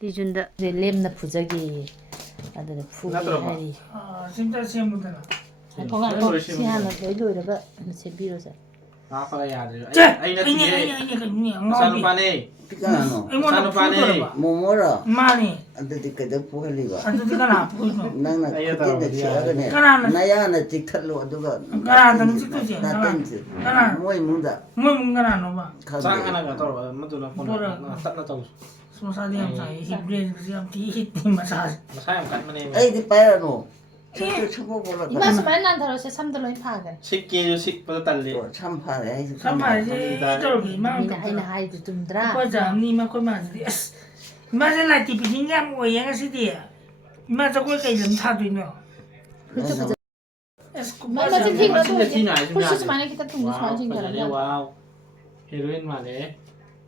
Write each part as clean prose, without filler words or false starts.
리준다 이제 렘나 부적이 아들 푸기 하리 진짜 시험문제라. 건강 꼭 시하는 내려오다가 제비로서 아빠야지. 아니 산우파네. 피카노 산우파네. 모모라 많이 안데 그저 포할리바 안되니까 보이죠. 나나 그때 지하가네 까나는 나야나 찍탈로 아두가 까나는 찍듯이 나텐지 까나 모이 문다 뭐 뭔가나 너봐. Sang anak atau apa? Betul aku nak tak tahu. 소사디 함사이 히브리안 그냥 디히티 마사지. Saya angkat mana ini? 에이디 빠야노 저저 쳐보 볼라 이마스 맨날 들어서 3달러 파게 Sikit sik pada tali. 참파래 삼파지 저기 막 미나 하이나 하이도 tumdra 과자 니마 코마지. 마세 라이티 비긴야 뭐 얘가 시디야. 마저 거기 좀 타도이노. 그렇죠 에스코 맞아 과자. 팅 Masih sini aja. 푸시스 많이 기타 퉁고 좋아하신 거라면 Wow. Heroin mana?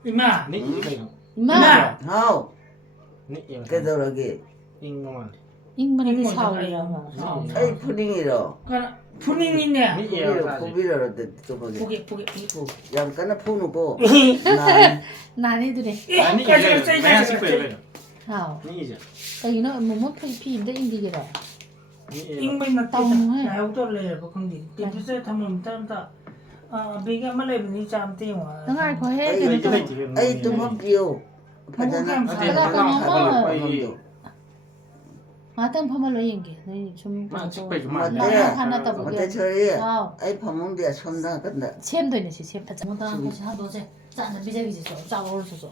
이마 Ni ini. 이마 하우 Ni yang. 깨더라기 Ini mana? 잉머니 사오리라고 에이 푸딩이로 그나 푸닝 있네. Ni yang 푸비로 tadi. 푸비로 또 보게 보게. 양까나 푸누고 나 나니들이 Ni je. Saya sik boleh. 하오 Ni je. 여기는 뭐뭐 피인데 인디게라 Ni. 잉만 나 똥해. 나 아웃도어래 보건디. 디비스 타면 땀다. 아 비가 말레비니 잠띠 와. 등할 거 해. 에이 그래도 에이 또 먹지요 파잖아 마땅 파말로 연기. 너희 좀 Masih 보고. baik cuma. 나 하나 더 보게. 어때 저리 아우. 에이 파몽디야 손다 근데 챔도 있네 시 챔. 못한 것이 하도 제. 짜는 비자기지 좀 짜고 올수서.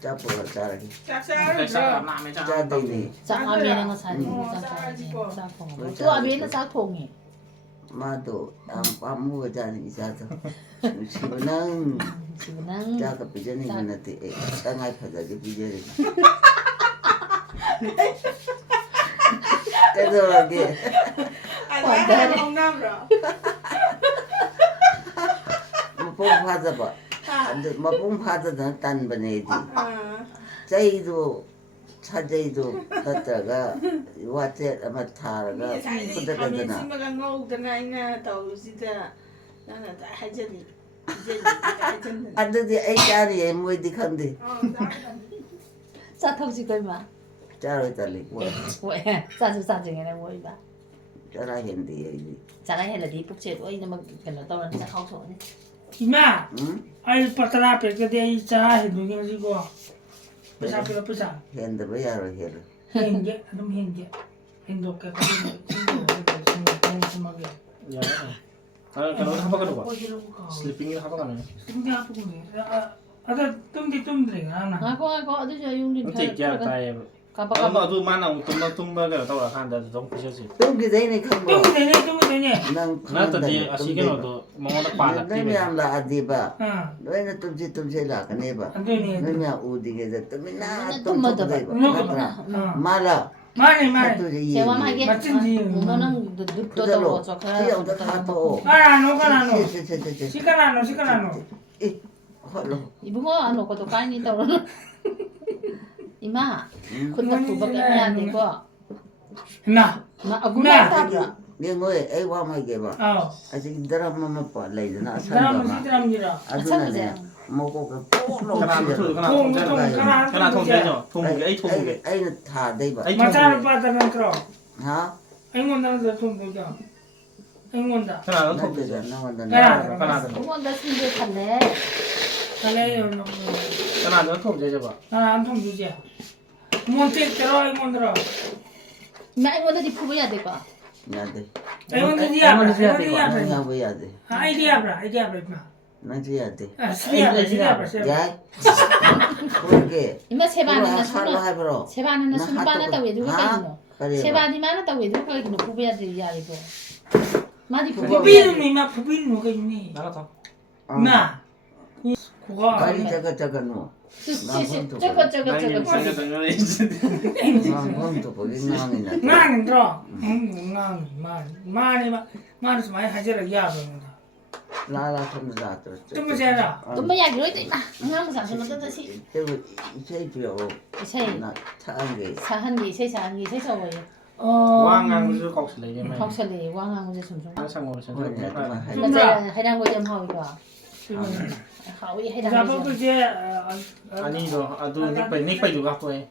짜보라 짜라기 Saya nak macam. 짜대니 짜 아비에는 거 사니. 짜 통. 또 아비에는 짜 통이. 마도 아무거 짜니 이자도 시부낭 지금 짜가 비전이 만나대 땅알 파다기 비전이 깨더라기 뽕 파자봐 근데 뽕 파자는 딴 번에지 자이도 차제이도 갔다가 와테 아마 타라가 부탁하잖아 심하게 ngầu anh tàu 진짜 나는 다 하잖니 이제 하잖니 안되지 에이 짜리 뭐디 간디 짜 통지 걸마. 짜로 달리 왜? 짜주 짜증에 뭐 이봐. 짜라 했는데 짜가 해라디 북제 뭐 이놈 그거 떠는 짜 가오소네. 이마 응? 아이 빠따라 뺄게 이 짜해 누가 지고. 부사 필요 부사. 했는데 왜 야로 해를 행게 좀 행게. 행동가 가지고 심하게. Ya. Kalau apa kedua? Sleeping apa kan? 근데 아프고네. 아다 뚱들이 하나. 아고 어디서 용진 Nanti dia kayak. Kalau 가봐. tu mana tumba kalau tahu kan dah tu proses. 똥기 되니 kanbo 뚱되네. 난 Nah tadi asikan tu mau nak pala. 너미암 라디바 응. 너희는 tum지 라가네바 안 되네. 너미야 우디게자 tum이나 tum마다 봐. 말아 많이. 제왕하게 맞지? 너는 눕도도 저 그냥 다또 가라노. 이 시카나노. 헐로 이bungo ano ko to kain ito ima kun ka tubak niya di ko 나. na aguna tabra 내거에 애와마게 봐 어. 아직 드라마만 봐 레이드나 사람은 산다마 시드람이라. 아주나네 먹고 그 Kena tu, kena thùng je, thùng cái thùng cái. 애는 다 대봐 마차를 빠다는 그럼. 하 앵원다는 좀 보자. 앵원다. Kena thùng je. 나한테 나한테 Kena tu. 뭔가 신게 갈래 갈래요. Kena thùng je coba. 나안 통주지. 몬테 ter어 앵원들어. ima ay wala di puya di ko 나한테 앵원들이야. 나야 뭐야 돼 아이디야 브라. 나지야 돼 아, 시디야. 야 그렇게 ima sebanan na 살로 suno 해보러 sebanan na suno bana ta we du ka no 그래 sebani mana ta we du ka no puya di ya di ko madi pu 부비는 이마 부비는 뭐가 있니? Nak tu. 나. 그거 빨리 저거 뭐 저거 Saya dengar ini. 방금도 보긴 나오네 나는 들어. 많이 많이 하지를 야 그런다. 나라 손자 좀 잘라. tumba ya gi oi ma ngam sa suno ta si 저거 이세비요 sei 나 차한게 sahan gi sei so we Wang ang tu kau selai je. không xử lý qua ngang với sùng sùng Sang ngồi sang. 그래 bây giờ hãy đang ngồi chăm hỏi cả เขาอีให้ดัง 잡아 그게 아니도 아도 닉바이 누가 거에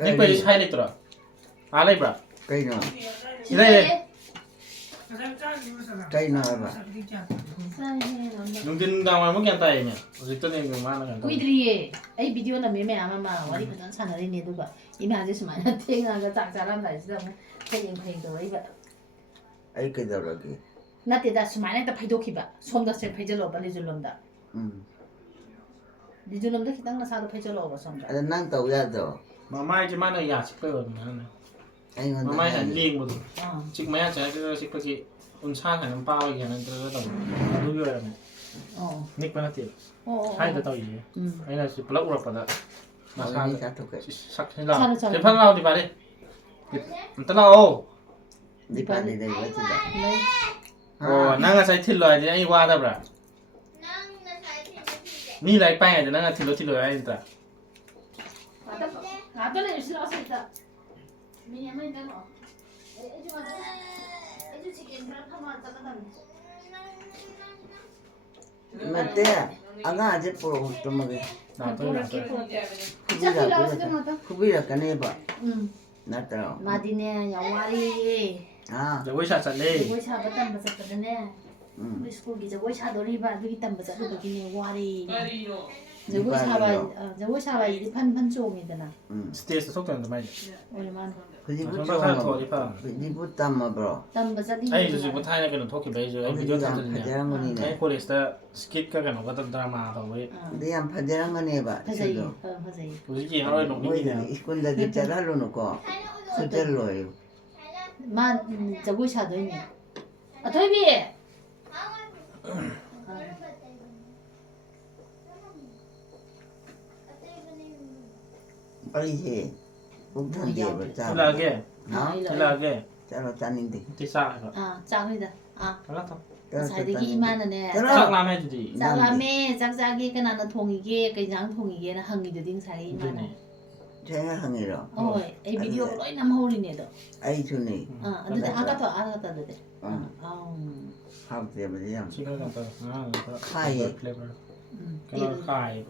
닉바이 차이 있더라 알아이 브라 cây nọ 기다려 cây nọ bà 눈긴 당황 못 견다 얘냐 어제 전에 그 많아 견다 꾸이들이 이 비디오는 매매 아마마 와리 그전 차너리네 누가 이미 아저씨 많이 탱아가 짝짝한 날씨다 뭐 탱도 이거 ấy cây đâu rồi kì 나때다 수많이 다 파이도키바 솜다 세 페이지로 빨리 줄런다 리줄런다 기당나 사도 페이지로 봐 솜다 anh năng tàu ra rồi 마마이 좀 하나 야 싶어요 anh còn 마마이 한 리잉 모두 어 지금 마야 제가 싶어지 온차 하는 빠오 얘기하는 들어도 누구야 어 닉 바나티 어 차이도 더 이제 아니나 지 블럭 울어 받아 nói 마사 đi chắc thôi 싹 해라 대판 나오디 말해 안 떠나오 đi ba đi đây với chị đã 네 어 나가 사이 틸러 아니 아이 와다 브라 니 라이 빠야 돼 나가 틸러 아니다 아빠는 열심히 왔어 있다 미니만 되노 애주 지금 그런 파마 짜다단 mà té anh à chết pro tụi mày 나도 나도 không biết là cái này bà 응 nát rồi 마디네 영화리 à 저거샷 살래 저거샤 버튼 버섯거든요 우리 스쿨 기자 저거샤 놀이바 여기 땀 버섯 거기네 와리 저거샤바 이리 판 조음이잖아 스테이스 속도는 많이 얼마나 cái gì cũng 정말 cho 잘 mà 도와리파 cái gì cũng tâm mà bro 땀 버섯이 아이 저 지금 타이나 그는 토끼 베이저 아이 비디오 phải 탐들냐 dang cái này 아이 콜리스타 스킷 가가 너가 드라마 더 왜. đi ăn phải dang cái này bà 화자이 화자이 우리기 하루에 mỗi 농민이냐 ngày con đã đi chơi luôn nó có sao chơi rồi 마 저거샤도 있네 아 도입이 빨리 해 cũng thằng gì mà sao 일하게 nó 일하게 cho nó tan đi 티사 이거 아 짱이다 아 갈라터 잘되기 이만하네 짝라면 해주지 짝라메 짝짝이 그 나는 통이게 그냥 통이게는 항이도 딩사이 이만해 제가 항이로 어 이 비디오 거의 남 홀리네도 ai chú này 아 근데 아까도 알았다는데 응 아 học thì bây giờ 지금 간다 아 카이. 클레버 그런 카이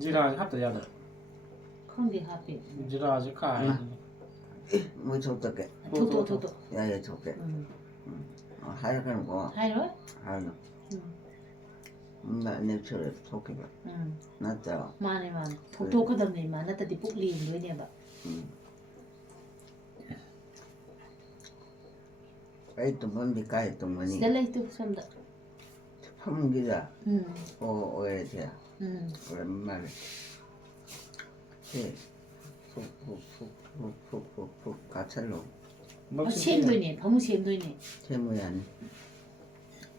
지라 합다야다 컨디 하피 지라 아주 카이 mới chụp được cái 토토토토 ya chụp cái hai cái có 하이로 hai nó mà nếu chơi chụp cái nó cho 마네 만 토토 그다음에 만났다 디 북리 뭐냐 봐 cái tụi mình đi cái tụi mình đi 스텔레이트 somda không đi ra ôi thế rồi mà thế phục cá chân luôn 아 쳔도이네 너무 쳔도이네 thế mới ăn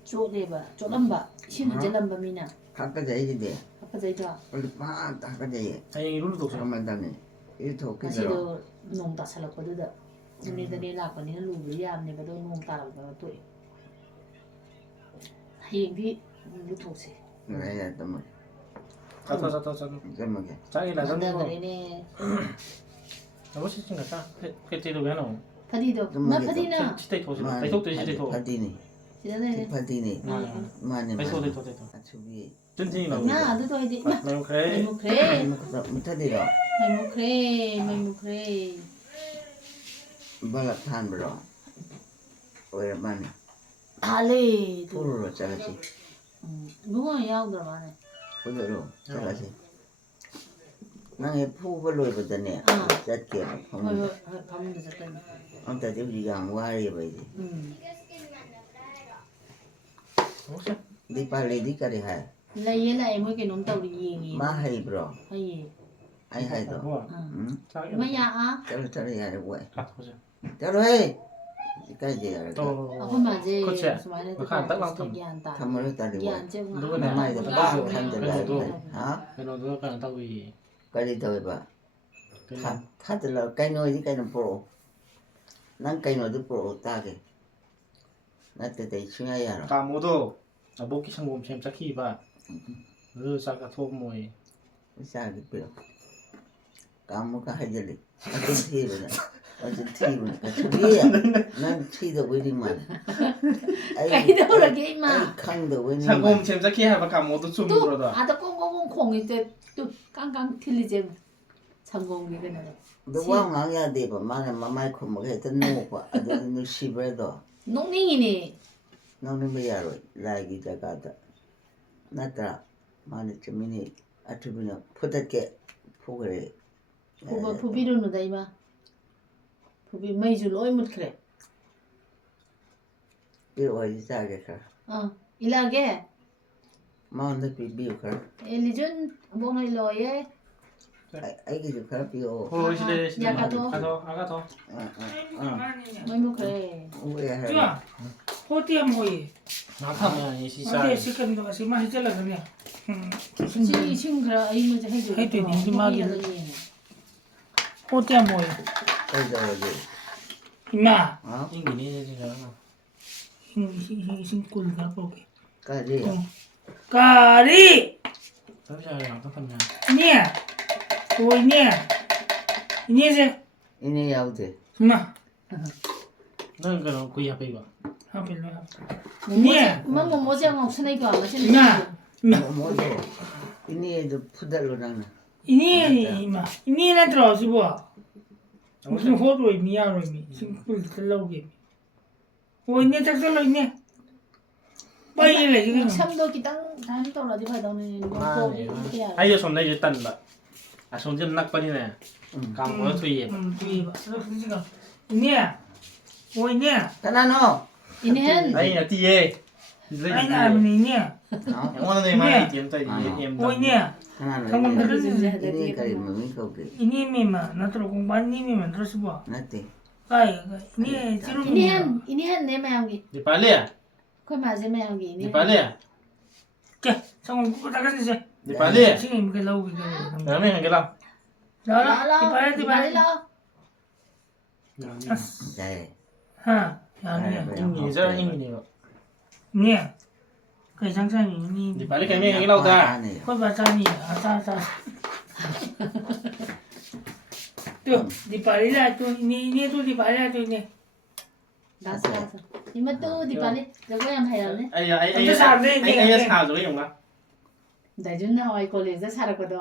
쪼레바 쪼람바 신도 젤람바 미나 các cái giấy gì đấy 아까 저이죠 빨리 봐 các cái giấy 아이 룰도 없어 잠깐만 다네 이거 cái gì 아시도 농다 살았거든 우리들이 라거니는 루비암네 봐도 농다가 또 하이비 루토세 này là tụi mình 자자자자 cái mà cái 짱이라 난다 전부 그래네 너무 시킨 거다 패티도 왜 넣어 파디도 나 파디나 시대 도시 mà 배속도 시대 도 party này 지나네 party này mà này 배속도 도대 도 저기 쩐진이 나오고 나 아들도 해야 돼 너무 그래 뭐 그래 mình thấy đi rồi 뭐 그래 bao là than rồi ôi là bạn 알레 thu rồi sao là gì 누가 야우들 많네 bây giờ rồi sao là gì năng phu với lùi vào tên này rất kiểu không 밥문도 잠깐 ông ta tiếp gì làm qua đi vậy 혹시 đi Paris đi cái gì hay 라이엘라 에모게 논다우리 이행이 má hay bro 하이 ai hay rồi 뭐야 짱이 뭐야 아 cho nó hay vậy 가 보자 cho nó hay cái gì rồi 또 아빠마제 그치? 수많이 막한 딱딱 탐. 얘기한다 thăm nó ta đi vậy 얘안 누구나. năm nay thì 째고 ba thăm trở lại Đúng. vậy hả 그래도 그냥 따고 이 cái gì thôi bà thắt là cái nồi với cái nồi pro năng cái nồi với pro ta kì nó từ từ suy nghĩ rồi 까모도 먹기 창고 좀 잡기 봐 의사가 도모이 sao cái biểu cảm một cái hay gì cái gì vậy 어제 티니까 저기야. 난 티도 웨딩만. Kaido 임마. 칸도 웨딩만. 상공 잼자키 해봐 감모도 좀 또 물어다. 아다 꽁꽁꽁 이때 또 깡깡 틀리지 장공이 그네. 너와 망해야 돼 봐. 만에 마마이코 뭐 했던 노고. 아들 너 시브레도. 농닝이니 너는 왜 알아? 라기 자가다. 나더라. 만에 좀 아트비나 포닫게 포그래. 부비르노다 이마. 부비 메이줄 오이못 그래. 이거 어디 자게 가. 일하게 마운드 비비오 가. 엘리준 봉 일로에 아이게 좀 가비오. 호시래 시대. 야가도. 아가도. 뭐뭐 그래. 왜 해? 좋아. 호티야 뭐이. 나타면 이 시사. 어디 시간도 같이 많이 잘라 그냥. 지금 그래 이모 좀 해줘. 해도 되지, 막이. 호티야 뭐이. 어디 어디? 임마. 어? 잉기니 진짜. 싱싱 갖고 까지. 가리. 잠시만요. 나타면. 네. 보이네. 이제세. 이네 야우데. 임마. 넌 그럼 구이 앞에 이거. 하필로. 뭐 뭐장 없으니까 맛있는 임마. 뭐도. 이네도 푸달로 나나. 이니 임마. 이니나 들어오지 뭐. 무슨 호도 미야로 미. 싱글 들라오게. 오 이네 작살로 있네. 빨리 지금. 참도 기당 단도 어디 봐도는 아이요 손 내게 딴다. 아 손질 낙번이네. 감모 투이. 뒤에 봐. 그러니까 이네. 오 이네. 까나노. 이는 아이야 뒤에. 아니 아니 이네. 영원한 많이 띠엠다 이엠. 오 이네. 까나노. 방금 이네 까리 뭐미 거기. 이니미마 나트로 공반니미만 들었어 봐. 나티. 아이 이네 지금 이니한 내 마음이 Di Palea. 그 맞아 마음이 Di 이니 Palea. 자, 상공 그거 다 갔어 이제. Di Palea. 지금 이렇게 나오게 그래. Dami ang galaw. 나라 디바레. 네. 하. 아니야. Ingin sa ingin niyo. 네. 그 장상이 니. Di Palea kami ang galaw da. 그 바자니 아사사. 또 디바레라 또 니도 디바레라 또 니. 나서 이마 또 디발이 저거 양 해야네 Ay ay sa rồi yung nga. 나중에 하와이 콜레지에 살았거든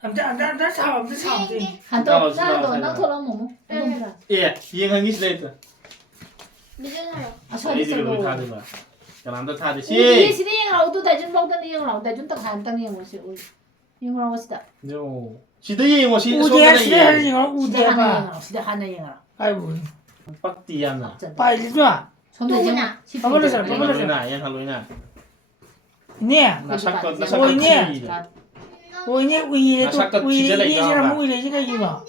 안다 사업 사업. 한도 나도 나 돌아 뭐 Yeah, yung ang later. 아 Ay di 소리 ro 써 ta diba. Kalam ta ta di 이게 si. 시리랑 아우도 대준 먹던 이랑 대준 딱 한땅 이랑 오시 이랑 오시다 Yo. Si de yung si so 우대야 na 시대하는 yung. 거 시대 우대야 봐. 하나 시대 하나 이랑 아이고. Paktiyan na. 빨리 줘. 손대 좀 아무나 잘 Yung 먹어라. haloy na, yan haloy na. 네. Nasakot Oy, niya. si. 오이네 우이래 또 나삭각 우이래 지젤레 이게 있잖아. 사람 우이래 지가 이거.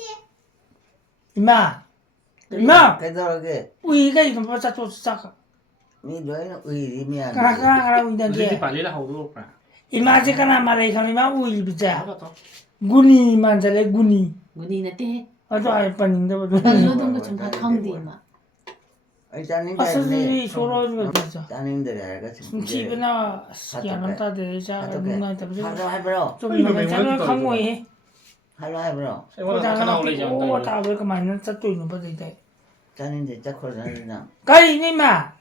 임마. 임마. 그러게. 우이가 이거 벌써 또 싸가. 니 너희는 의리미야. 가라 Hindi 우이단데. pali la hawlo pa. 임마 제가나 말해 이사람이마 우이 비자. Ano to? 구니 만잘래 구니. 문이나 때 아주 알바닌데 뭐. 달러던 거좀다 강디 막 짜는데. 아서들이 서로 그러죠. 짜는데 알가 지금. 집이나 스키하는 다들 자 누나 잡지. 하루 해보러. 좀 괜찮은 강호에. 하루 해보러. Wala ka na ulit yung 오, tayo. 다 그렇게 많이 짰도 있는 거지 이제. 짜는데 짜고 다니나. 가이 니마.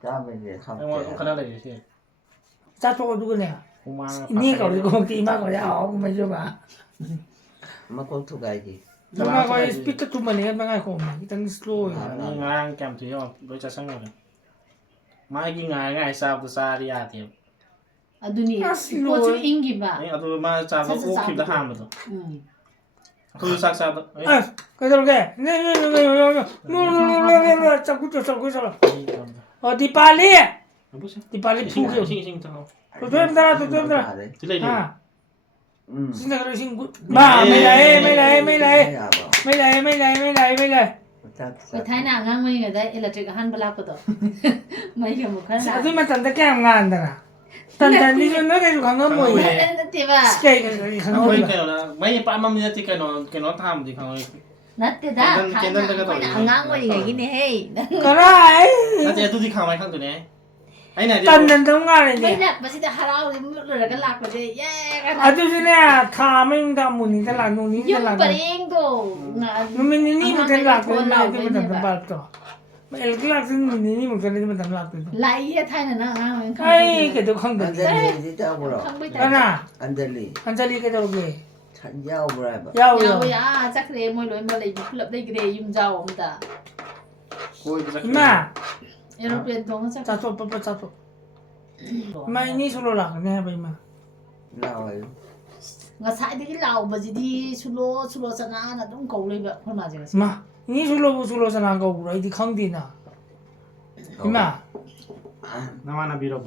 짜면서 Ewan ka na rin siya. 짜도 누구냐? Kumanga 니가 우리 거기 이마고야. 그만 줘 봐. 먹고 투가야지. 누나 거기 스피커 두 번에 해방할 거 없나? 일단 슬로우. Ang ngang kem thì không, đối cha sang rồi. Mai ki ngai ngai sao to sa ri ya ti. 아두니 아, 슬로우. 꽃좀 인기봐 Ai atu ma cha to ko kim da ham to. 응 Tu sak sa to. 아, 그러게. 네, 자꾸 저. 어디 빨리? Ano siya? 디 빨리 Sing 푸겨. sing to. 도전들아. Sila yun. 아, 응. 진짜 그래 친구. 마, 매라해. 그 타이나 안 가면 이거 다 일렉트릭 한 블락거든 마이가 뭐 가나 사도만 단다 깨면 안다나. 단단히 좀 너게 좀 강한 뭐야. 나는 대박 스케이가 Ang hoy kayo na, may pa mam niya ti kayo tham di kang. 나때다 걔는 내가 더 안 가면 이거 이기네 해 그래. Na ti atu di kang mai kang to ne. ai này đi กันนั่นต้องงานเลย ไม่ เนี่ย หนักมาสิแต่ฮาราเลยเลยก็หลักไปเลยแย่กัน อาจจะเนี่ยทาไม่ทำมุนี่ตลาดนู้นนี่ ยุ่ ต ง ลาด ไป นู้น เองตัวงาน มันนี่มันตลาดคนเราที่มันทำบาตต่อไม่เอลกลาซึ่งมันนี่มันก็เลยมันทำลาดตัว ไล่ที่ไทยน่ะนะ ไอ้แกตัวข้างเดียว 안젤리 진짜 뭐라 ข้างไม่แต่ อันน่ะ 안젤리 อันจะรีแกตัวเกย 야오 뭐라 봐 ยาว เดี๋ ยา ยว วจักเรมวยลอยมาเลยยุบลับได้เกรยุ่งเจ้าผมแต่ Côi đi ra มา เอโรเปนตรงจัก จัดตัวปั๊บจัดตัวไม่นี่สุโรหลักแน่ไปมา 나와요 งาสายที่เราบางทีชุโลสนาน่ะต้องเกาเลยแบบคนมาจังสิ มานี่สุโรสนางกูไรที่ข้างดีน่ะมา Nama Nabi Rob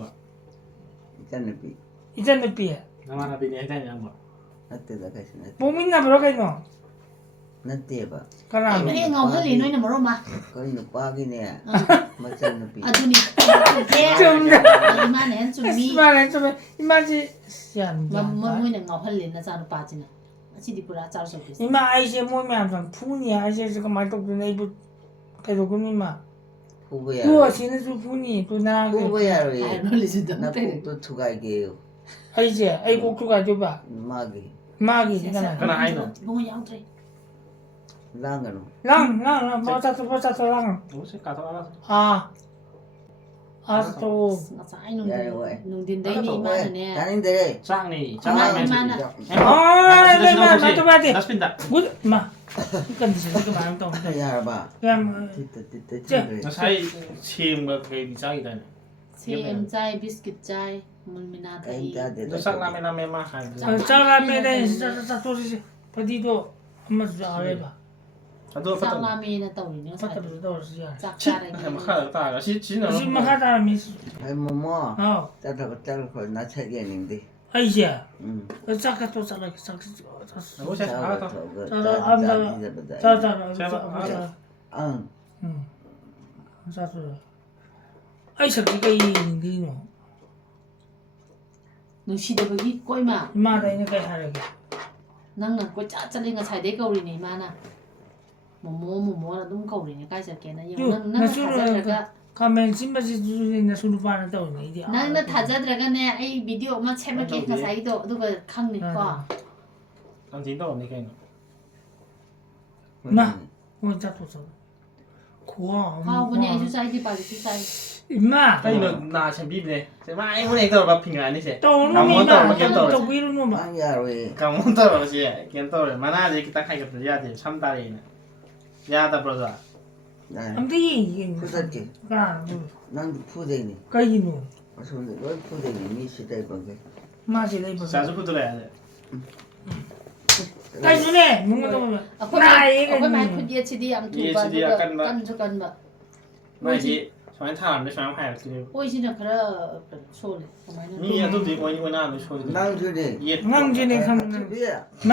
있잖아 비 อีจันไม่เปีย Nama Nabi ni Aidan yang buat 나때다 가시나 ผมมินน่ะบอกกันเนาะ 나때 봐 ขนาด ไม่เงาเขาหลีน้อยน่ะมาร่มา 거기는 빡이네 맞잖아 비 อ่ะจุนี่แก่ จุนเนี่ย มาเนี่ยจุมี มาเลยจุนอีมาจีเสียน มั จั น ง มันเนี่ยเงาเขาหลีนะจ๊ะนุปาจินะอาชีพปุระจ้าสุด อีมาไอเช่มวยแม่ทำผู้เนี่ยไอเช่จะก็มาตกอยู่ในบุตรแกตัวกูมีมา 후보야 ตัวชิ้นสุดผู้นี่ตัวน่าเก 후보야로 ไอ้ 해 โนลิจิต 나 เต้ 꼭또 투가게요 ไอเช่ไอกูทุกข์จุบะ 마기 มากี่ที่นั่น Kena ai no มึงยังไง 랑은 ลังพอจัดลัง Oh saya kata Allah อาโต งาสายนุ่งดินได้นี่มาเนี่ย 다닌데 Cang nih Mana, Cang mana? Oh, Sudah mana, sini batu batu. Das pindah 굿, 마. 이건 진짜 이거 많이 또. 야봐 그냥 띠띠띠띠 Nah saya sim ke kayak di Cang dan เชมใจบิสกิตใจมันมีนาไทย Itu sang nama-nama mahal 짜라면에 진짜 소리지. 어디도 한번 잘해 봐. Aduh ซา apa ลามีนะตัวนี้ father 도르지. จาก tuh อะไร mahal tak sih 무슨 말 하다 미스. 할머머 어. 짜고 나 책이었는데 아이야. 응 짜가 또 짜가 짜가. Aku saya salah tuh 짜자. 응 응. 짜자. 아이 저기가 이니노. หนูชีดบกี้ก้อยมา 이마다 이네 가야 하려게. นั่งน่ะก้อยจ้าจะเล่นกับชายเด็กเกาหลีนี่มาน่ะหมูน่ะต้องเกาหลีนี่ใกล้จะแกนะยังนั่งทัศน์แล้วก็ 가면 신바지 주인의 수루바는 떠오르네 이디. นั่งทัศน์แล้วก็เนี่ยไอ้วิดีโอมาแชร์มาเก็บกับชายตัวดูก็ข้างนี้ก็ Nanti tuh nih kayaknya 나 혼자 또 써. 고아. ข้าววันนี้ชุดใจที่ปาชุดใจ 임마. Tapi nó na xem bib này Saya main pun itu apa pinggan ini sih 또 Kamu 오는 tahu 놈이다. makin tahu 또 위로 놈아. 빵야로 해 Kamu tahu sih kian tahu mana aja kita kayak gitu ya deh 3달에 ini Ya tak perlu 나 안 돼. 이게 푸들게 가. 난도 푸대니 가이노. 근데 왜 푸대니 니 시대 보게 마지 레이버. Saya suka tuh ya 가이노네. 뭔가 เอาคนมาเอาคนมาคนเดียวชีดีอันถูกกันกันจุกันแบบ Nah sih soalnya tahan deh soalnya kayak gitu โอ้ยชินะเขาเป็นโชว์เลยทำไมเนี่ย Ini ya tuh di mau ini mana lu show itu 낭주네 Iya 낭주네 가면 집이야 마.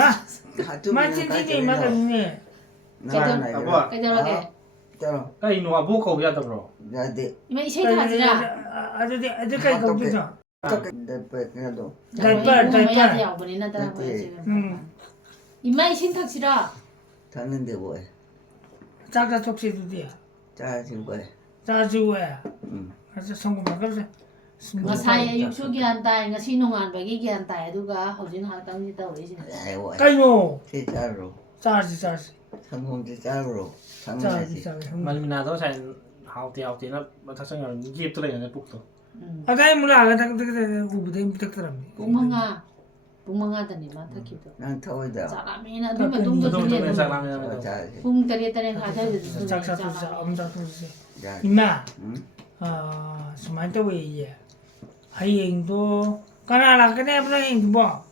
가tum이 마치 디디 마가네. 나나 apa ก็จะว่าแก 짜로 kayak ini apa kau ya tuh bro 나대 ไม่ใช่ท่าจีน่ะ 아주 가이 거기서. 내빼 그래도 ไม่อยากเดี่ยววันนี้น่าจะไม่ใช่อีไม่ชินทักชิระ 닿는데 뭐해 작다 속시도 돼야. 짜진 거해 짜주야. 응 아주 성공 막으세. งาใช้อายุช่วงกี่อันตายงาชินงานไปกี่อันตายดูก็เขาจินหาตั้งที่เต่าเลยชินะ 아이고 가이노. 제자로 짜지. 성공지 짜로 짜지 장난하지 짜지. Mà mình nào đó sẽ học thì nó thật sự là dịp tôi lại là bục rồi 아다이 몰라. 그 우부대 부탁드립니다. ปุ้งมังงาปุ้งมังงาแต่นี่มาถ้าคิด 난 타오이다 จารามีนะดูมันตุ้งตัว Betul เรีย betul น saya alami itu 짜지 ปุ้งแต่เรียนแต่เรียนหาได้เลย 작사 소자 엄자 소자. 야 임마. 응? 수만테 왜이야. 하이행도 까나라 그네 브라잉 뭐.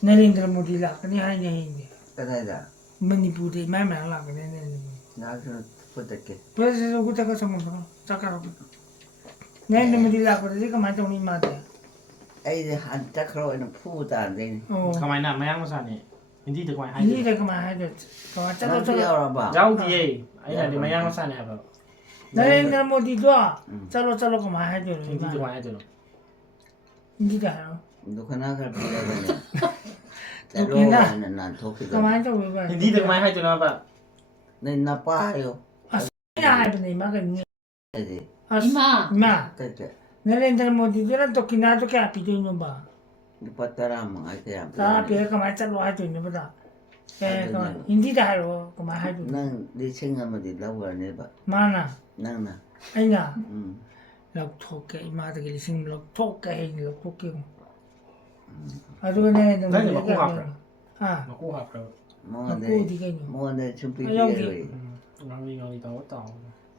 내린들 못이라 그네 하이행이. 까다이다 머니푸리 마마라 그네. 나도 부탁해 그래서 그때가 성공 작가로. 내린들 못이라 그래 그 맞아 우리 맞아. 애들 한짝 그러고는 푸우도 안 되니 어. Kamai nak mayang masa nih Ini được ngoài hai 이제 그만 해도. 그 난 짜고 뛰어라 Jauh dia Ini là di mayang masa nih apa 내린들 못이도 짜로 그만 해도. Ini được ngoài hai rồi 이제다. 너 그나갈 필요가 도끼나? 때로는 난 도끼도 그만 해도 왜 봐. Ini được ngoài hai rồi apa 너 나빠요 야, 이번에 막은 해야지 아, 이마 이마. 그렇게 내렌들 모디들은 또 기나도 게 앞이 있는 봐. lupa taram ai ke am 다 배가 많이 잘로 하도 있는 보다. 에, 그 인디다 하러 그만 하도. nang đi sinh mà đi lâu rồi nè bà 많아. nang nè 아니야. ừ. 럭 토게 이마들이 리싱 럭 토게 럭 토게. 아주 그네 좀. 나는 먹고 갈까? 아. mà cô học rồi mua 먹고 đây 어디가 있냐? mua đây chung pi Ở đâu kia thì- rồi ngon đi tao tao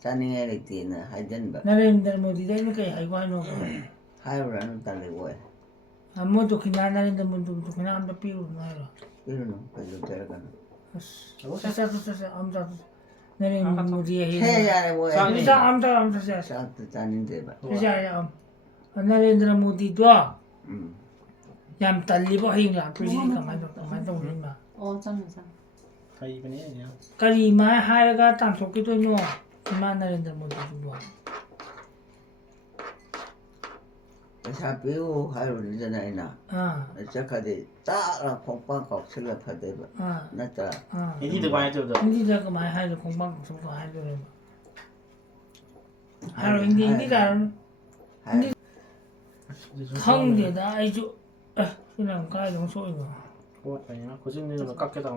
sa ni nghe được tiền là hai dân bà 내렌들 모디들 이렇게 아이고 하노. hai rồi nó ta lại quay 아무도 그냥 내렌들 모두 그냥 안 비우 나라. biết rồi phải được chơi cái 사사사사 암자 내렌들 모디에 해. thế ra đây quay Sao 암자 암자 사. sao từ ta nên thế bà 그래서 내렌들 모디도 ừ. 얌 달리고 행라 프리지가 만도 올린다. 짱 짱. thầy bên ấy nhá 까리마 하여가 땅 속기도 있노. 그만 내렌들 모디도. cái sao biểu hai rồi như thế này nè 아. chắc là đi ta là không quan học sẽ là phải đấy bà 아. nó ta 아. đi đi từ ngoài chưa được 인디자가 많이 하죠. 공방 좀더 하죠. 하루 인디가 hai 강대다 아이죠. 그냥 가정 소리가. cô phải nó có chuyện như là cắt cái đầu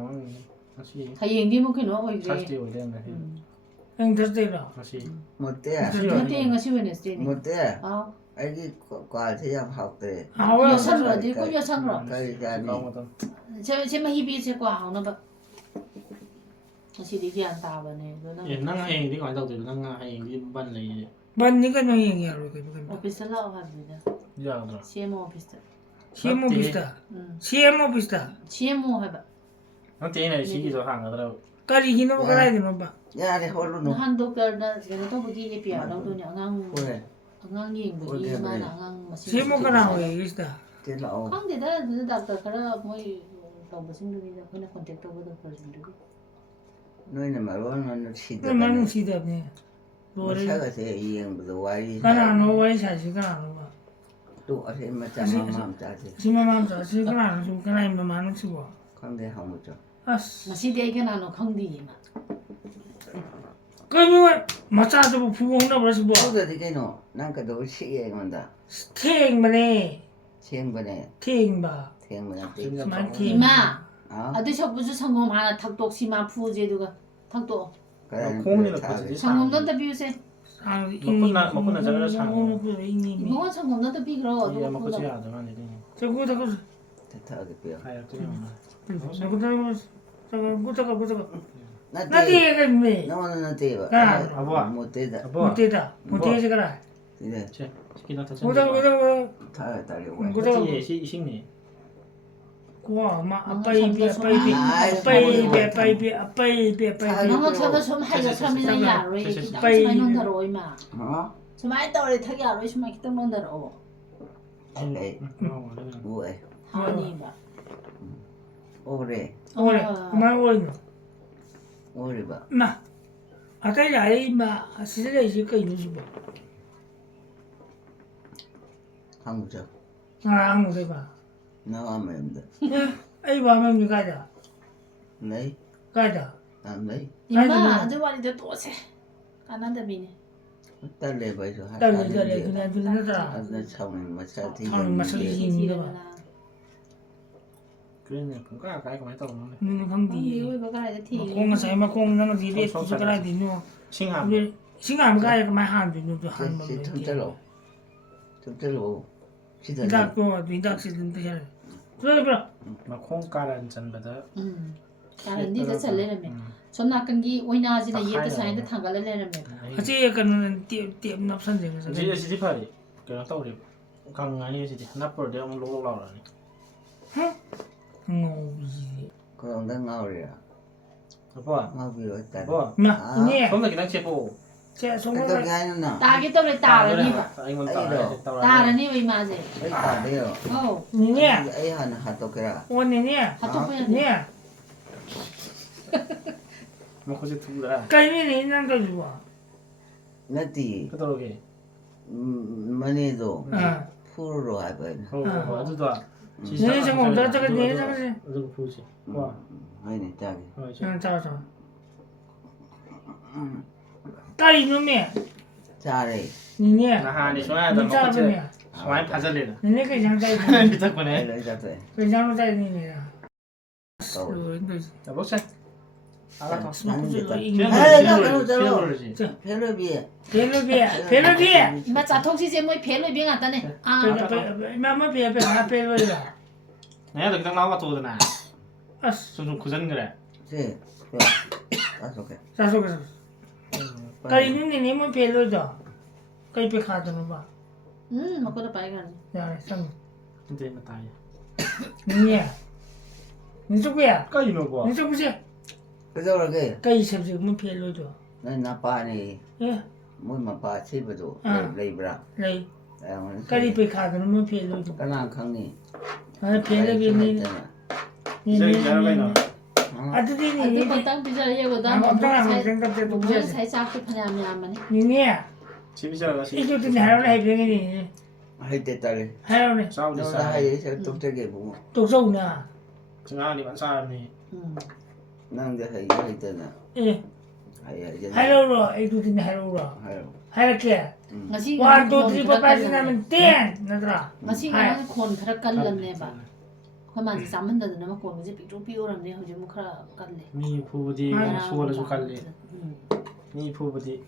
nó xì hãy đi một cái nó rồi sát về. tiêu ở đây này 형 됐대라. nó xì một té à 저 때가 시원했을 때니. một té à 아, ấy cái quả thế em học thì 아, 왜 여산 거지? 그 여산 거. cái ra đi không mà 제가 희비 제거 하나 봐. 다시 얘기 안 따바네. tao năng hay đi ngoài đầu từ năng hay đi ban này 맞니까 너 얘기하러 그래. 오피스라고 합니다. giờ rồi CMO 오피스. CMO 비슷하. 응. CMO 비슷하. CMO 해봐. nó tí này xí rồi hàng ở đâu 까리 기노 가라야 되는 봐. ra đi hồi luôn nó 한도 깔나 제가 또 보기 예비야. 너도 냥 quay 앙 얘기만 앙 마시. CMO가 나와 얘기했다. cái lỗ 강대다 닥터 그래 뭐 무슨 놈이냐 그냥 컨택트 보다 버진다. nơi này mà nó xịt 그 많은 시대네. nó 노래. sao có thể yên rồi quay 가나 너 와이 사실 가나 너 봐. tụ ở thế mà chăm mắm cha thì 심마만 자 시가나 좀 가나 임마 많은 치고. không thể không một chỗ 아스. 마시 대게 나노 강디마. 그러면 맞아도 부부 혼나 버려서 뭐. bây giờ thì cái nó năng cái đồ sĩ ấy mà đã 스테이크만에 xem bên này 스테이크 봐. xem bên này 많지. 이마. đó 아들 셔부주 성공 하나 탁독 시마 푸제도가 탁독. cái này 공이 phải là thả gì 성공 넌다 비우세. 아, 먹고 나자마자 장. 이미. 이거 성공 넌다 비그러. đi mà có gì à rồi mà đi 저거 thả thả cái biểu hay là cái nào nó 나 tê 뒤에가 있네. nó tê vậy À. một tê đã à bố 못되다. 못되지 그라. thì đây chết khi nó thật 보다 thả ở tại liệu quay 그거 cái gì sinh nhỉ 와, 마 아빠 입에 아빠 입에 아빠 입에 아빠 입에 아빠 입에 아빠 입에. 너가 저도 좀 하여 참이나 야로 빨리. 좀 논다로 이마. đó 좀 많이 떠리 타기 야로 좀 많이 떠 논다로. anh ấy không đấy là vui 아니 봐. ô đây 오래. 마 오래. ô đây bà 마. 아까 아이 마 시절에 있을 거 있는 거. không được 아, 안 그래 봐. nó mềm được 아이 와면 가자. lấy 가자. làm lấy 이마 아주 말이도 또세. 안한다 비네. ta lề vậy rồi hai 딸 내자래 그냥 들으더라. nó xong mà sao thì xong mà sao thì- cái này cũng có cái máy tàu nó này 눈 강디. 이거 이거 가야 돼. 공은 사이마 공 나는 뒤에 부서 가라 되노. sinh hàm 우리 시간 가야 그만 한 되노 또 cái 한 번. cái thông chế lộ thông chế lộ chỉ là 이닥 또 이닥 시든 또 해. 그래. mà không ca là chân bây giờ 음. 다른 데서 잘내려면 존나 끈기 오이나지는 얘도 사이드 당갈래려면 같이 약간은 띠 납산쟁에서. chỉ là chỉ phải cái nó tàu thì càng ngày như thế nắp rồi đeo lô lô rồi có ông đang ngao rồi à bố ngao vì rồi ta bố 마, 아. 이네. không là cái năng chế bộ 제 cái 손으로 con gái nó nè 따기 또래 따르니 봐. anh muốn Ấy tàu đồ. tàu 따르니 왜 맞아? ấy ta đây rồi 어. 이네. ấy hẳn hạt tao cái à 원이네. 핫도그 해야 돼. 이네. mà có gì thú ra 까이미는 있는 거 좋아. nó thì cái tàu kì money rồi 아. full rồi hai bên 어 아주도 내 정도 더 저거 내 저거. 저거 보지 와 hay này ta 응, 잡아. 딸 이놈이 잘해. 니네. 나하니 좋아하다 니 짜거든. 먹지. 좋아해 파절리다. 니네 그냥 짜이. 비자꾸네. 그래 잡대. 그냥 짜이 니네. 또. 자 먹자. 알아서. 나는 됐다. 아, 피어로지. 텔레비에. 벨로비야. 이마 자통시제 뭐 별로 병 왔다네. 아, 마마 비야 벨로야. 내가 그냥 나와 도드나. 아스. 좀 고전 그래. 네. 다섯 개. 자소가. 까이는 니네 뭐 벨로다. 까이 배 가드는 봐. 먹고도 빨간. 야, 상. 근데 뭐 다야. 니네. 니 누구야? 까이 먹어. 니 누구지? 그래서 그렇게 까이 섭지 뭐 벨로다. 난 나빠니. 예. 뭐 나빠 치부도 레이브라. 레이. 그러면 까이 배 가드는 뭐 벨로다. 그냥 강니. 아, 벨로비니. 저기 잘하네. 아들이 아들 니네. 건땅 비자리고다. 나 뭐 엄청 살 생각대 뭐 독자. 살짝 하냐면 아마네. 니네. 집이잖아. 이것도 하려고 해병이니. 할때 딸. 하려고 싸우지 너 싸. 하이에서 독되게 보고. 또 쏘나. 정아리만 싸움니. 난데 할 때나. 예. 하이 하려고 이것도 하려고. 하요. 하려게. ngasi 와, 또 드리블 빠지나면 땡. 나더라. ngasi ngang khôn khara kallanne ba khoma ji samanda na ma ko ji pitu piuramne hoje mu khara kalle 미 부부디 수월해서 갈래. 미 부부디.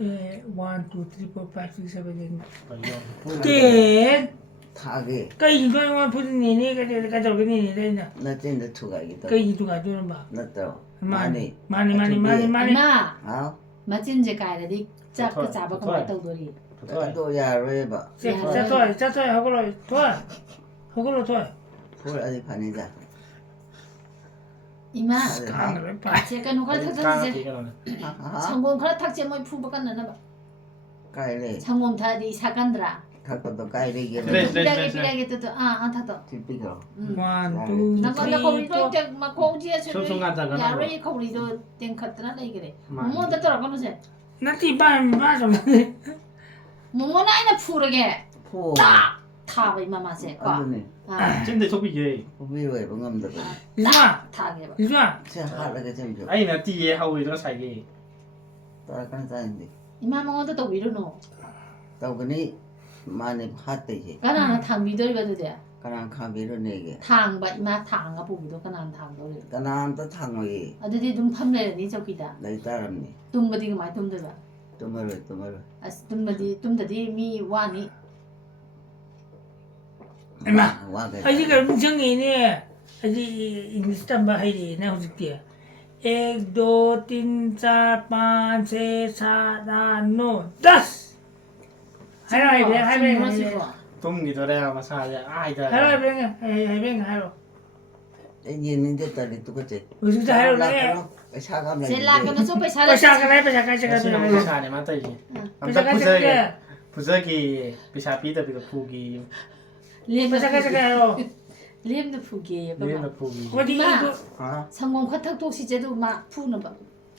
예, 1, 2, 3, 4, 5, 6, 7, 8. 이거. 땡. 타게. cái gì tôi phụ nữ này cái đầu cái này đây nè 나 진짜 투가이다. cái gì tôi cả tôi mà 나도. mani 많이. mani mani mani mani ma 아. ma chin je kai de chap ka chaba ka ma tau dori 또 야래 봐. chắc thôi học rồi thôi 볼 아직 반이다. ima càng rồi phải je ka no ka thak thak je changom khara thak je moi phu ba kan na ba 까이래. changom tha di sakandra 갖고도 까이래게. 그래. pirage pirage to a tha to 뒷비가. 1, 2, na ko na ko ri 3, to ma ko ji che 좀 가자가 ya 나. ri ko ri do ten khat na lai gre mo da to ra ko no je nó thì ba rồi mo mo na ina phu ge 포. ta tha ba ma ma je kwa 안드네. a 찐데 소비게. 포비로에 봉감도. 이수아 tha ge ba 이수아 제 하라게 좀 줘. 아니 나 뒤에 하고 이거 사이게. 따라간 사인데. ima mo da to wi no 또그니 많이 핫대지. ka na thang bi dori ba do de 그냥 카비로 내게. thang ba ima thang ga pu bi do ka na thang do le 그나한테 탕어이. adudi dum pham le ni chok da 내 따름니. tum ba di ga mai tum da ba 또머를. as tum ba di tum da di mi wa ni mà 와게. ấy cái chương này nè ấy Instagram mà hay đi nè hôm trước 1, 2, 3, 4, 5, 6, 7, 8, 10 hay rồi 동기들이야 마사야. 아이다. hay rồi hay rồi 얘는데 딸이 똑같지. 우리 다 hay rồi đấy cái 사감 se la ka no so pa sa bây giờ la cái này bây giờ cái 사실 này 마사네 맞다지. bây giờ cái 부적이 비샤비다 비가 부기. lem bây giờ cái rồi lem da phu ge ba 얘는 ma 부기. có đi 아. 상공 카탁 독시 제도 마 푸는 봐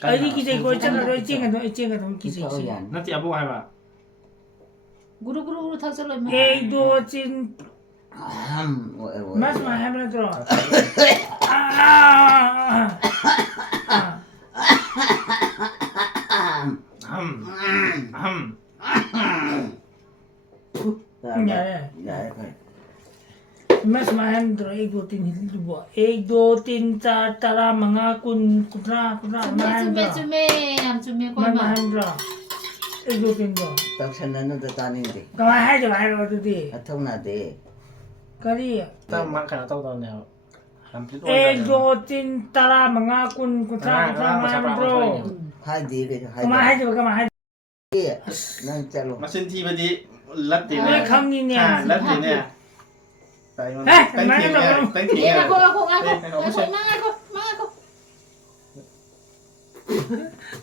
ấy cái gì có chắc là đôi chiên cái cái gì 이거야. 나 뒤에 아보고 해봐. 구루구루 탁설로 마 ấy đồ chín 뭐. mas mà hay là rồi nhà đây 야, 그래. mas mà hay rồi 1, 2, 3 hit bộ 1, 2, 3, 4 tara mga kun kutra mà hay rồi 쭈메 안 쭈메 mà 거마 hay rồi 1, 2, 3 rồi 당신은 너 다니는데. cái mà hay rồi đi 통나대. cái đi 딱 막하나 떠도네요. 안 필요 1, 2, 3 tara mga kun kutra mà hay rồi 하디를 cái mà hay rồi cái mà hay 난 잘로. 마신 티버디 latте. 왜 강이냐 아, latte네. 자, 이건 에? 땡티야. 얘 땡티야. 가고 망하고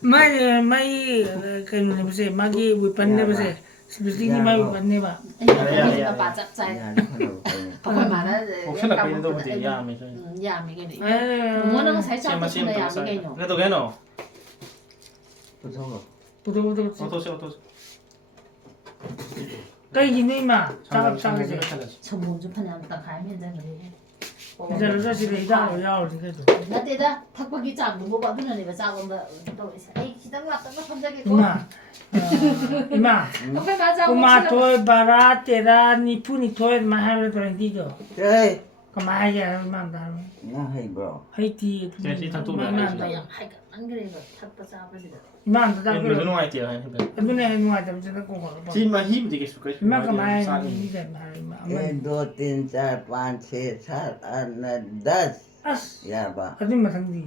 mai cái này bây giờ mai cái weapon này bây giờ specially mai weapon này mà 이거 바짝 잘 야, 하라고. 거기 많아 혹시나 그래도 그때 야미. 야 미게니 à 뭐는 살짝 시험 또 야 시험 미게니 그래도 괜어. 무서워. tôi cái gì này mà sao cái gì 전문 좀 하냐 딱 가면 되는 거지 이제 러시아시대 이다로 야오지 그래도. 나때다 탁박이 짱도 뭐 받으려니까 작은다 또 에이 기다려 왔다가 손잡이 고 이마. 이마. 옆에 가자 Kuma toy bara tera ni puni toy ma ha to ndi jo. Chơi. Kuma ya ma da. Nó hay bro. Hai ti. 안 그래 이거 탁박 잡으리다 Ma da 왜 ko. 누가 있대요? Adune nu wa da jena ko ko. 지마 힘 되게 쓸까? Ma ka ma ni da ma. 1, 2, 3, 4, 5, 6, 7, 8, 9, 10. As. Ya ba. Adu ma thang di.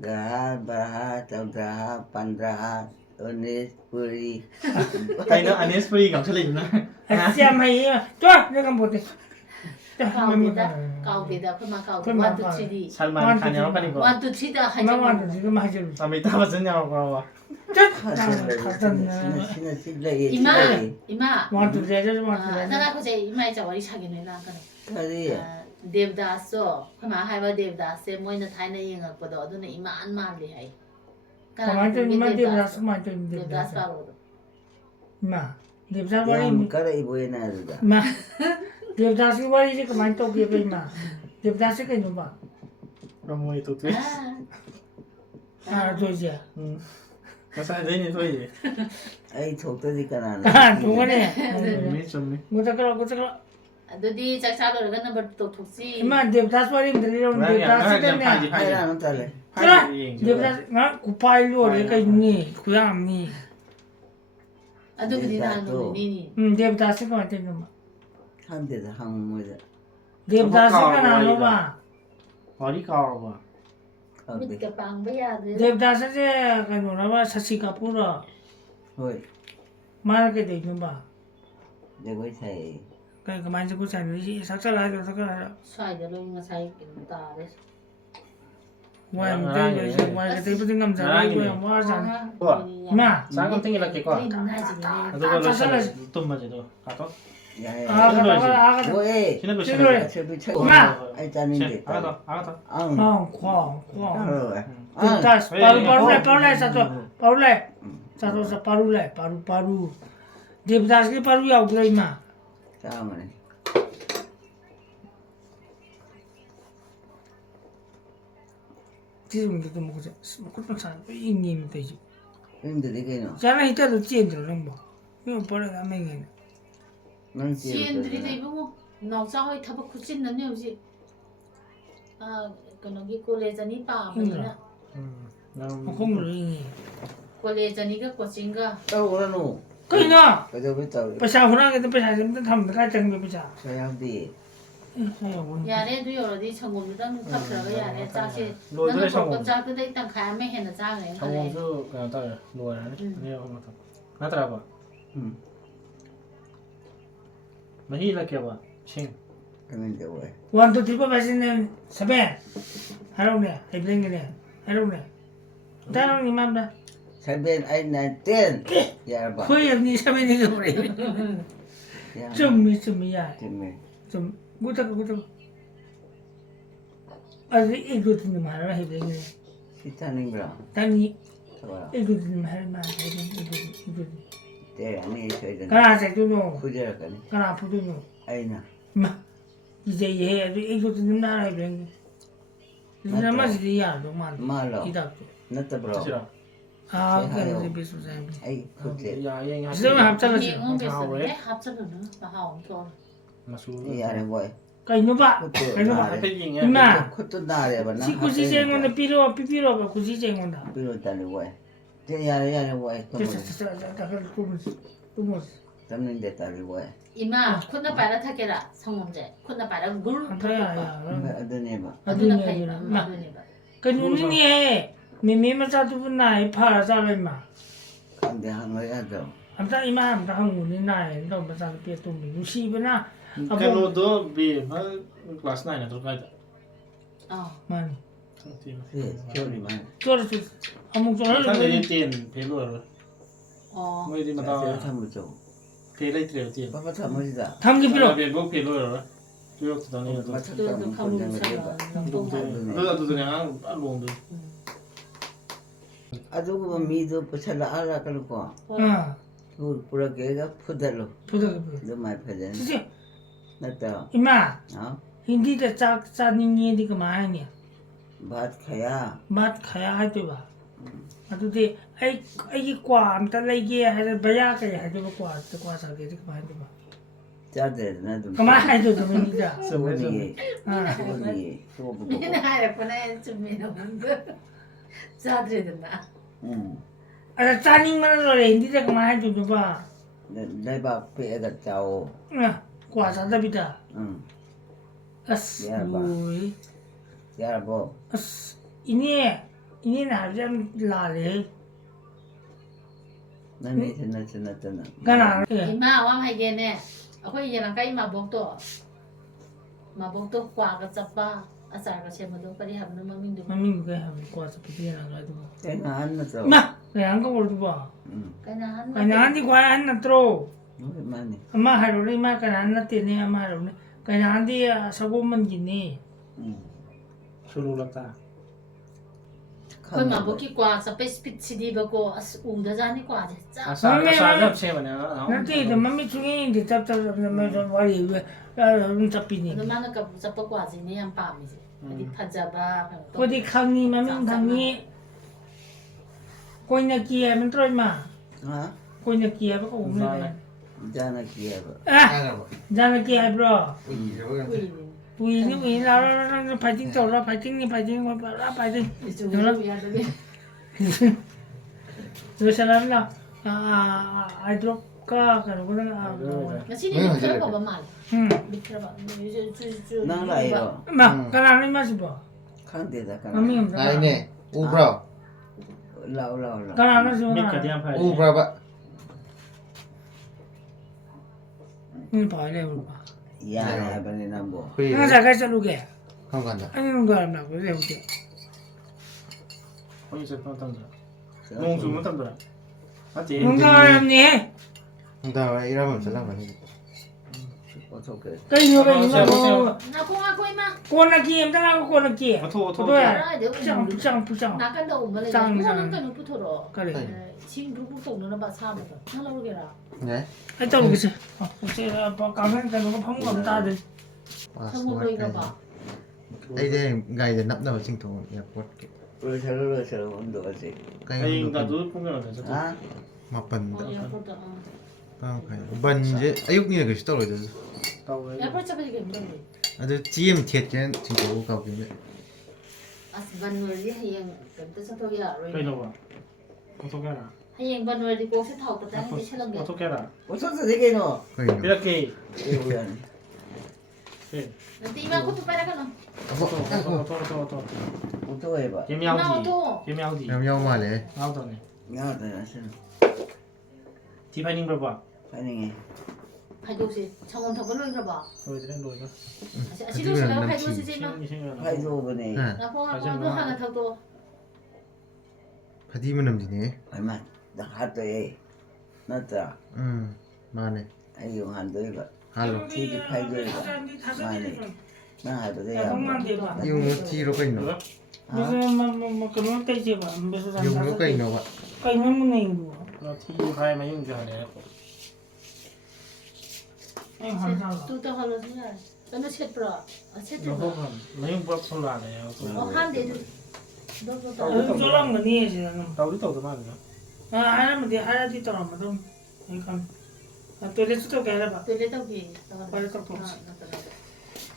Gaha, baraha, chaudraha, pandraha, unis, puri. cái nó anh Esprit cảm thấy linh đó. Sia mai to ne kam bote. 가운데다 그만 가운데 완두 치디 살만 가냐고 하는 거. 완두 치다 Ma wa 하지 da 지금 하 지. 아미타바 쓰냐고 그러고. Sina sila 이마 이마 Wa tu je je wa tu. 내가 그제 이마에 저 머리 차기는 나 그래 Kari. 데브다스 그만 하이바 데브다스 뭐는 다이나 영어거든 어두는 이마 안 말리 해 Kuma to ni ma de da su ma to ni de 데브다스 da. 바로 Ma. De da wa Yang ni. kara ibu ina ada. Ma. De da su wa ni kuma to ke pe ma. De da su ke no ba. Rồi mùi tụt tuyết. À rồi gì à? Nó sai đấy như thôi gì? Ai thuộc tới đi cái nào. À đúng rồi nè. Mấy chấm mấy. Mua cho cái 너디 짝짝으로 가는 벌또 독지 mà điệp ta xoay đi từ đâu điệp ta sẽ đến nè. Ai ra nó ta lên. Thế điệp ta ngã cụ pai luôn đấy cái gì, cụ làm gì. 아두들이 나는 니니 điệp ta sẽ có tên không? Ham thì ham mua rồi. điệp ta sẽ có nào đâu mà. Có đi cò mà. 밑에 빵 배야 돼 điệp ta sẽ cái nó là sashi kapu rồi. Thôi, Mà cái đấy nhưng mà để với thầy. cái mà chỉ có sản gì sắc sắc lại rồi sắc lại. 수아이들로 이거 사이 다 그래서 ngoài cái đấy ngoài cái đấy vẫn ngầm ra ngoài ngoài ra. Mà Sáng con tinh là cái quả. 하지 Tôi có lời tôm mà chỉ thôi. Cả tốt. Dạ. à cái Ôi, Khi nó bị Chứ chảy rồi. rồi. chơi bị chơi. Mà. Ai ta nên để Ăn ta. thôi, ăn thôi. Ăn. khoang Rồi. điệp ta paru lại sao rồi paru sao paru lại paru điệp ta cái paru vào đây mà. Sao mà này. 지금도 먹자. 그것도 잘 이님 되지. Nhưng từ cái nào. 자나 이따도 찌들 뭐. 이거 버려 가면 Nó 지인들이도 이거 너자의 타박 굳이는 요지 아 그놈이 콜레자니 빠면이나 không rồi. 콜레자니가 코칭가 Đâu có nó. cái nó Cái đâu biết tao. bây giờ hôm nay cái bây giờ chúng ta làm cái chân bây giờ. Sao em đi. 야래도 여러디 천공주당 탑들어가 야래 짝시 Lùi tới đây 나는 xong 먹고 rồi. 짝도 일단 가면 해는 짝네 Xong rồi chứ cái ta lùi này. Nhiều không được. Nó ta bảo. Mà hi là kiểu à? Chinh. Cái mình đâu vậy. One two three four five six seven seven. Hello nè, hay lên cái nè. Hello nè. Ta đâu nhìn mà. Sai bên anh là tiền. Dạ bà. Khơi em đi seven đi rồi. Dạ. Chum ya. Thì mình. 좀 못하고 아직 이거 듣는 말 알아 해야 되겠네. Vitamin bro. 당이 Sao bà. 이거 듣는 말만 이거 Để anh ấy chơi dần. 가라 새도노 Khu giờ cái này. 가라 아프도노 Ai nè. 마 이제 얘 이거 듣는 말 해야 되겠네. 이제 맞지야 정말 Mà lọ. 이다 Nó ta bro. Chứ đâu? 아 그래 비슷해. Ai khu giờ. Dạ anh hai. 지금 합작을 이응 베스네 합작은 바하온 또 Mà xuống. Dạ này vậy. cái nó bạ Khu cái nó giờ. bạ Cái gì nhỉ? 임마 Khu tôi đà để bà nó. 시구시쟁은 필요 구시쟁은다. Bilo ta này vậy. Thế nhà này vậy. Không 됐어 rồi. 됐어 또 Tâm linh để ta này vậy. 이마 콘나 바라 타게라 성문제 콘나 바라 물 안타야 Ở đây này bà. 아두나 아두나 파이마 마 아두니 바 cái núi này mình sao tụi này phá ra lên mà Không để hàng người ăn rồi. anh ta ima anh ta không ngủ đến này đâu mà sao biết tụi mình xí bên na Cái lô đó vì nó class này là tôi coi. 어 mà Thế chơi đi mà. cho rồi ông cho Thằng nó này đi tiền phê lùi rồi. 어 Mới đi mà Thế tao tham một chỗ. phê lấy tiền. Bà tham một gì tham cái Là 필요 vì bốc phê lùi rồi. Tôi yok tụi nó Bà tôi. tham 또 một 가문 chỗ. 사람 또 Tôi là tụi nó ăn luôn được. 아주고 미도 붙여라 알아 그러고. 어 그 뿌라게가 푸들로. 보다 너 많이 푸들. 진짜 나도. 이마 어? 힌디다 짝 짜닝이디 그만이야. 맛 가야. 맛 가야 하도봐. 아두디 아이 꽈암다 레게 하다 바야 가야 하도봐 꽈 사게디 그만도봐. 짜들 나도. 그만 하도도 민이다. 소니. 아. 소니. 소부. 얘는 하였구나 좀 먹는데 짜들이 된다 응. 아 짜닝만 노래 힌디다 그만 하도봐. 내밥 배가 짜오. 아, 꽈 사다비다. 응. 아스. 야, 봐. 오이. 야 뭐. 아스. 이니 나좀 라래. 나네 전화. 가나. 이마 왕 하이게네 아코이 얘랑 까이 마복도 꽈가 짭바 아싸가 셈도 빨리 하면 마밍도 마밍 그 하면 꽈 사비디나 가지고. 내가 안 넣어. 마, kaya ang kawardo ba? 응. 까나 Kailangan di ko ayan na tro. 오랜만에. Ama haruli ma kailangan na tini ama haruli. Kailangan di sabuman gini. 응. 술올랐다. 거의 마복이 꽈 스페시픽 치디 보고 웅다자니 꽈 짜 아싸 잡채만해. Nanti ito mami chungi hindi tap tap na may wali tapini. 너 많은 거 잡고 꽈지 니안 밤이지 어디 파자바 Pwede kami mami kami. Kung nakiya man troy ma. 아? Kung nakiya ba ko umli. 자나 기야봐. Ah, jana kiya bro. 우리 Uy, la fighting to la fighting ni fighting 이쪽으로 해야 되게 Yo salam na I drop ka karo ko na. 마치니 들어봐 봐 말. 들어봐. 나라 이거. Ma, kanani mas ba? 칸데다 칸. Mami yung Aine, ubra. 라울라울라. kanana siya 밑에 na. 대한 파이. Ubra ba? Ini pa ile ba? 야야 번에 남보. Khuy. Ano sa kaya sa lugar? Không cần đâu. Ano yung garam na ko? Ile uti. 거기서 또 던져. 농주문 던져라. 맞지? Yung garam ni eh. Không tao ấy ra mình sẽ làm cái này. 어떻게? Kayo yung mo. 나콩아 코이마. Ko na kiyem ta ko na kiyem. 더 Putoya. 알아 내가 Pusang. 나간다 오면 짱, 그거는 짱. 또 붙어로. Kali. 지금 그룹 동네는 봐 사면서 하나 오게라. Nhé. Ito mo kasi. Kasi pa kamen ka ko phang ngam ta de. Wow, 성공 smart 보이가 guy. 봐. Đây đây ngày giờ nắp đầu sinh thủ airport. 으르르르르 운동하지. Cái 에이 lúc 나도 보면 되죠. 아? mà bần 어 에어포트. không phải bần chứ ấy lúc như là cái store rồi. 나왜 에어포트 잡으니까 힘들어. À tôi chi em thiệt cái sinh thủ cầu cái này. 반월이 하영 그때 저토야. 그래 봐. 어떻게 알아? 하영 반월이 꼭시 타고 다니는데 촬영 게. 어떻게 알아? 어쩌서 되게 너? Cái gì? 이렇게 이거야. 예. 근데 이만 것도 빨리 가노. 또 어떻게 해봐. 예미아우디. 예미아우디. Làm nhau mà để. 아우더네. 야다 나신. 디파이닝 걸 봐. 가능해. 팔도시 정원 더 걸어 이거 봐. 보여드려 놓이가. 시도시가 팔도시지만. 파이도 번에 À, 나콩하고 하나 더도. phải đi mà làm gì nhỉ? 얼마 나 하도에 나다. Mà này. 아이고 한도 이거. Alo. TV 파이도 이거. 나 하도 돼야. Phang de ba. Yung nó chi nó cái nó. Bisa mo kanon tay je ba. Bisa Yung nó sa. cái nó vậy. Kay mo na yung. TV 파이만 용주하네. Ay hansa. 뚜또 하려지냐. 너는 쳇 브라. 쳇 너 브라. 혹은 너희 뭐 솔로 안 해요. 한데 너도 Ay jolang mani siya no. 나 우리 또 그만 해. Ano mo di ara di tara mo dong. Ay kan. Toilet to kaya ba. 되레 떡이. Toilet to.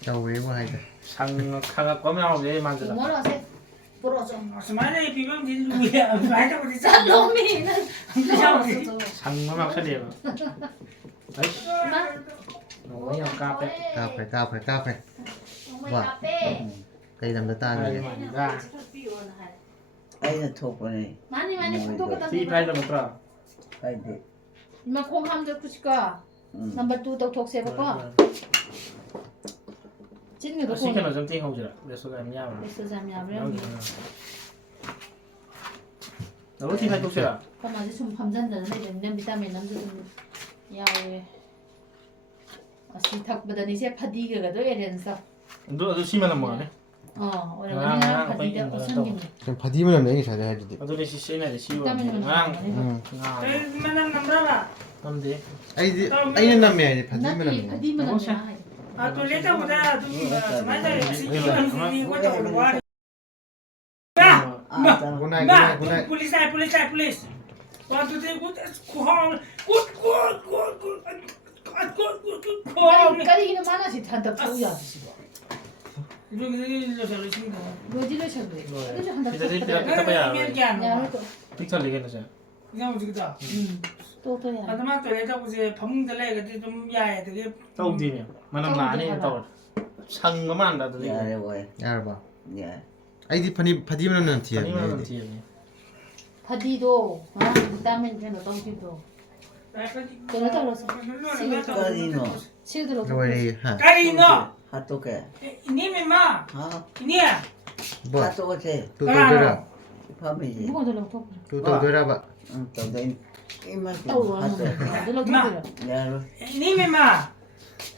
Đâu ấy qua hay đây. 상 강가 꺼면 왜 만들어? 뭐라 세. 부러져. Semana ibibang din luya. Ay ta ko di sa. 놈이는 상만 처리해. 아이, 너무 양 카페. Cà phê. Cây làm ta này. 아이가 아이는 톡번에 많이 톡톡하다. TV 파이도 못 들어. 파이도. 이만 콩 함저 쿠시까. 넘버 2 톡톡 세 볼까? 찐이도 콩. 시켜놓은 좀 띵하고지라. 그래서 그냥 그래서 잠이야면 너 TV 파이 독세라. 가만히 좀 밤잔다는 내 비타민 남자들 야왜 아시 탁보다 이제 파디가 더 이래서 너 심하는 뭐하네? 오래간에 파디가 어선님 Cái phải đi mà làm đấy thì phải là gì? 너도 시시네 시워. 비타민은 아, Ay manang namra ba. 남대. Ấy nên làm mẹ thì phải đi mà 나도 làm. 파디만 하면 아 토일렛보다 좀 스마일을 시키는 것도 와. 야, Good night. police. 1, 2, 3, good. 까리기는 많아지 한다 부야 시고. 이거 저기 로지를 쳐도 돼. 그래서 한다. Kita pa 이게 ya. 안 야, 와. 또. Picture lagi na siya. 그냥 우지다. 또 또야. 아담아 토일렛하고 이제 방문들래 그때 좀 야야 되게 Tawag din niya. Manam na ani tawag. Sang naman da dali. 야래 왜? 얇아. 야. 아이디 파디면은 뒤에. Ani man tiyan niya. 파디도 그다음에 이제 너 동기도 까리노. 시우들어. 그거리 하. 까리노. 핫도게. 이니미마. 아, 이니야. 뭐? 핫도게. 또더라. 밤이지. 누가 들어 또. 또더라. 응, 또 내. 이만 또 핫도. 들어 들어. 야로. 이니미마.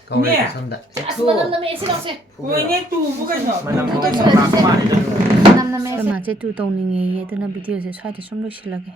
거기 산다. 아스마 남남의 시각세. 오이네 또 뭐가 있노? Manam na sa mga kumani doon. 남남의 세 마제 두 동링이 얘들은 비디오에서 사이드 좀 놓으실라게.